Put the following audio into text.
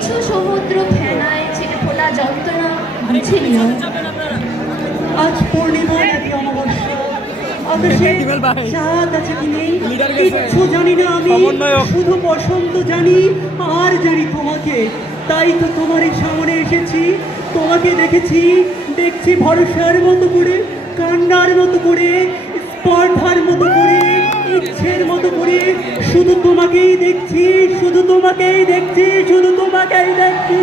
কিছু সমুদ্র ফেনায় ছিটে ফোটা যন্ত্রণা বুঝে নিও। আজ পূর্ণিমা নাকি অমাবস্যা, আকাশে চাঁদ আছে কি নেই কিচ্ছু জানি না আমি, শুধু বসন্ত জানি আর জানি তোমাকে। তাই তো তোমার এই সামনে এসেছি, তোমাকে দেখেছি, দেখছি ভরসার মতো করে, কান্নার মতো করে, স্পর্ধার মতো করে, ইচ্ছের মতো করে। শুধু তোমাকেই দেখছি, শুধু তোমাকেই দেখছি, শুধু তোমাকেই দেখছি।